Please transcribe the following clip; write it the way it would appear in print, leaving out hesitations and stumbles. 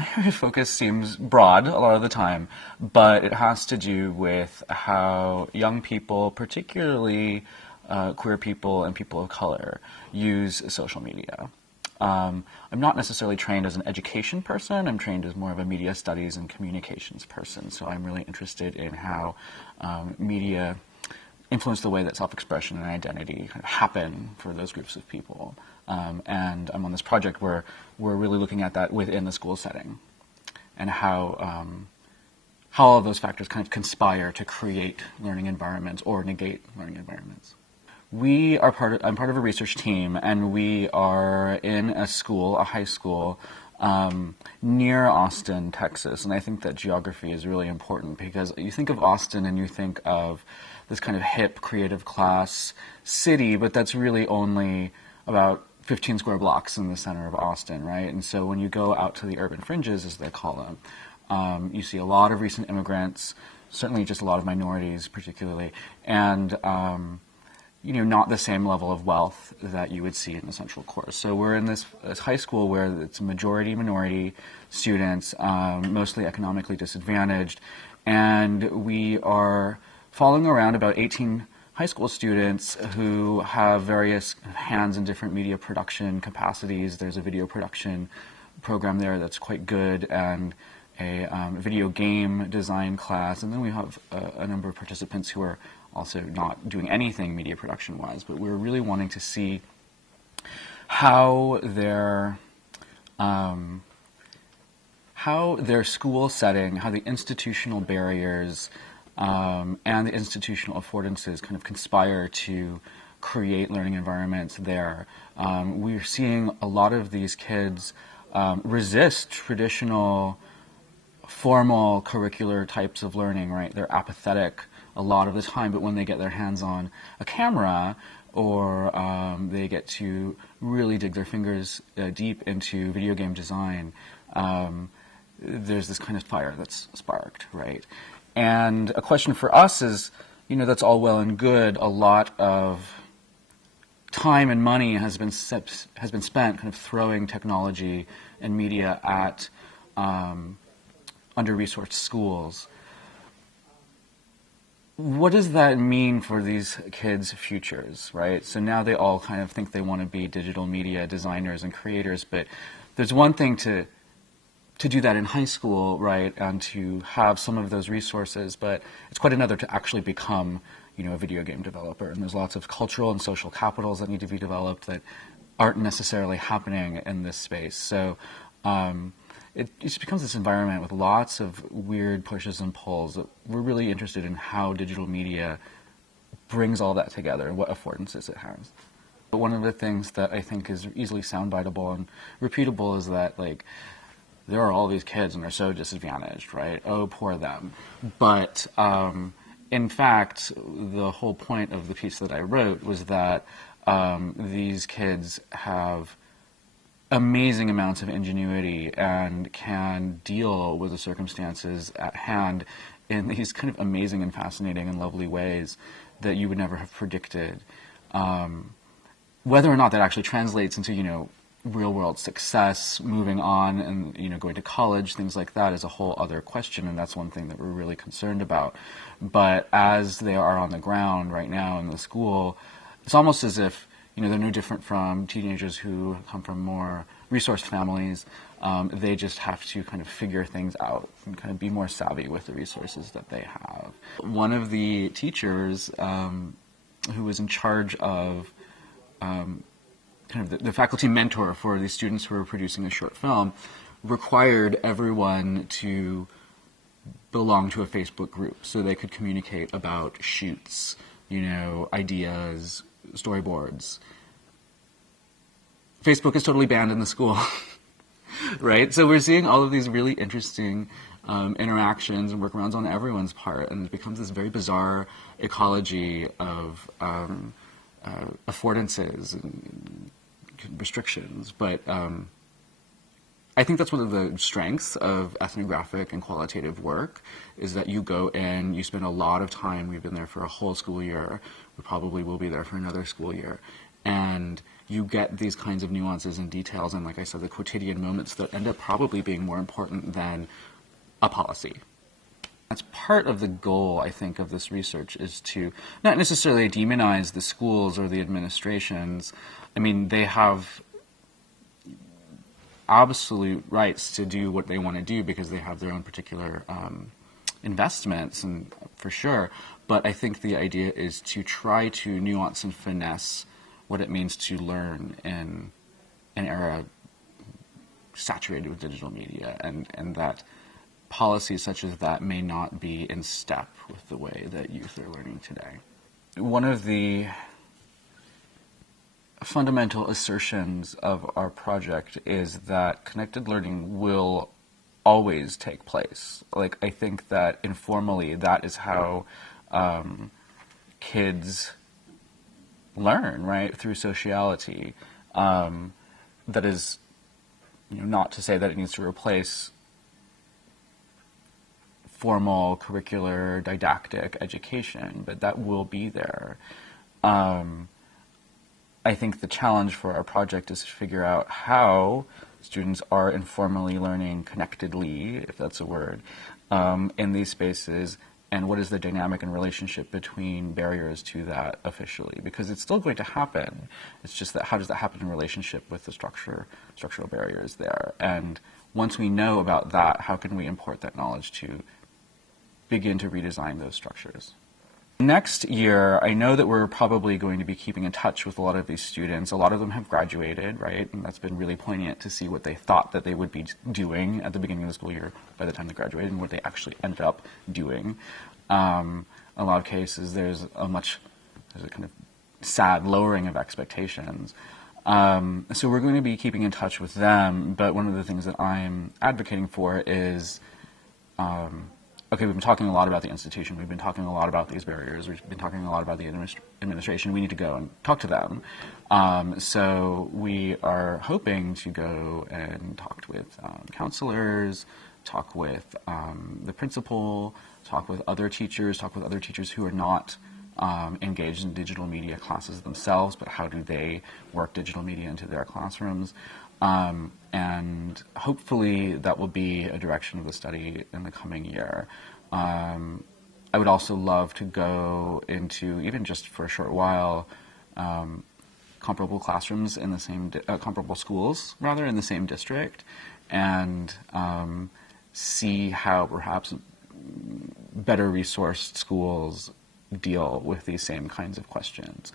My area of focus seems broad a lot of the time, but it has to do with how young people, particularly queer people and people of color, use social media. I'm not necessarily trained as an education person. I'm trained as more of a media studies and communications person. So I'm really interested in how media influence the way that self-expression and identity kind of happen for those groups of people. And I'm on this project where we're really looking at that within the school setting and how all of those factors kind of conspire to create learning environments or negate learning environments. I'm part of a research team, and we are in a school, a high school, near Austin, Texas. And I think that geography is really important because you think of Austin and you think of this kind of hip, creative class city, but that's really only about 15 square blocks in the center of Austin, right? And so when you go out to the urban fringes, as they call them, you see a lot of recent immigrants, certainly just a lot of minorities particularly, and not the same level of wealth that you would see in the Central Core. So we're in this high school where it's a majority minority students, mostly economically disadvantaged, and we are following around about 18 high school students who have various hands in different media production capacities. There's a video production program there that's quite good, and a video game design class, and then we have a number of participants who are also not doing anything media production-wise, but we're really wanting to see how their school setting, how the institutional barriers and the institutional affordances kind of conspire to create learning environments there. We're seeing a lot of these kids resist traditional formal curricular types of learning, right? They're apathetic a lot of the time, but when they get their hands on a camera or they get to really dig their fingers deep into video game design, there's this kind of fire that's sparked, right? And a question for us is, that's all well and good. A lot of time and money has been spent kind of throwing technology and media at under-resourced schools. What does that mean for these kids' futures, right? So now they all kind of think they want to be digital media designers and creators, but there's one thing to do that in high school, right, and to have some of those resources, but it's quite another to actually become, a video game developer. And there's lots of cultural and social capitals that need to be developed that aren't necessarily happening in this space. So it just becomes this environment with lots of weird pushes and pulls. We're really interested in how digital media brings all that together and what affordances it has. But one of the things that I think is easily soundbiteable and repeatable is that, there are all these kids and they're so disadvantaged, right? Oh, poor them. But in fact, the whole point of the piece that I wrote was that these kids have amazing amounts of ingenuity and can deal with the circumstances at hand in these kind of amazing and fascinating and lovely ways that you would never have predicted. Whether or not that actually translates into, real-world success, moving on and, going to college, things like that is a whole other question, and that's one thing that we're really concerned about. But as they are on the ground right now in the school, it's almost as if, they're no different from teenagers who come from more resourced families. They just have to kind of figure things out and kind of be more savvy with the resources that they have. One of the teachers who was in charge of kind of the faculty mentor for these students who were producing a short film required everyone to belong to a Facebook group so they could communicate about shoots, ideas, storyboards. Facebook is totally banned in the school, right? So we're seeing all of these really interesting interactions and workarounds on everyone's part, and it becomes this very bizarre ecology of affordances and restrictions. But I think that's one of the strengths of ethnographic and qualitative work, is that you go in, you spend a lot of time, we've been there for a whole school year, we probably will be there for another school year, and you get these kinds of nuances and details, and like I said, the quotidian moments that end up probably being more important than a policy. That's part of the goal, I think, of this research, is to not necessarily demonize the schools or the administrations. I mean, they have absolute rights to do what they want to do because they have their own particular investments, and for sure. But I think the idea is to try to nuance and finesse what it means to learn in an era saturated with digital media, and that policies such as that may not be in step with the way that youth are learning today. One of the fundamental assertions of our project is that connected learning will always take place. Like, I think that informally, that is how kids learn, right, through sociality. That is, not to say that it needs to replace formal curricular didactic education, but that will be there. I think the challenge for our project is to figure out how students are informally learning connectedly, if that's a word, in these spaces, and what is the dynamic and relationship between barriers to that officially, because it's still going to happen. It's just that how does that happen in relationship with the structural barriers there? And once we know about that, how can we import that knowledge to begin to redesign those structures? Next year, I know that we're probably going to be keeping in touch with a lot of these students. A lot of them have graduated, right? And that's been really poignant to see what they thought that they would be doing at the beginning of the school year by the time they graduated and what they actually ended up doing. A lot of cases, there's a kind of sad lowering of expectations. So we're going to be keeping in touch with them, but one of the things that I'm advocating for is okay, we've been talking a lot about the institution, we've been talking a lot about these barriers, we've been talking a lot about the administration, we need to go and talk to them. So we are hoping to go and talk with counselors, talk with the principal, talk with other teachers who are not engaged in digital media classes themselves, but how do they work digital media into their classrooms. And hopefully that will be a direction of the study in the coming year. I would also love to go into, even just for a short while, comparable classrooms in the same, comparable schools, rather, in the same district, and see how perhaps better resourced schools deal with these same kinds of questions.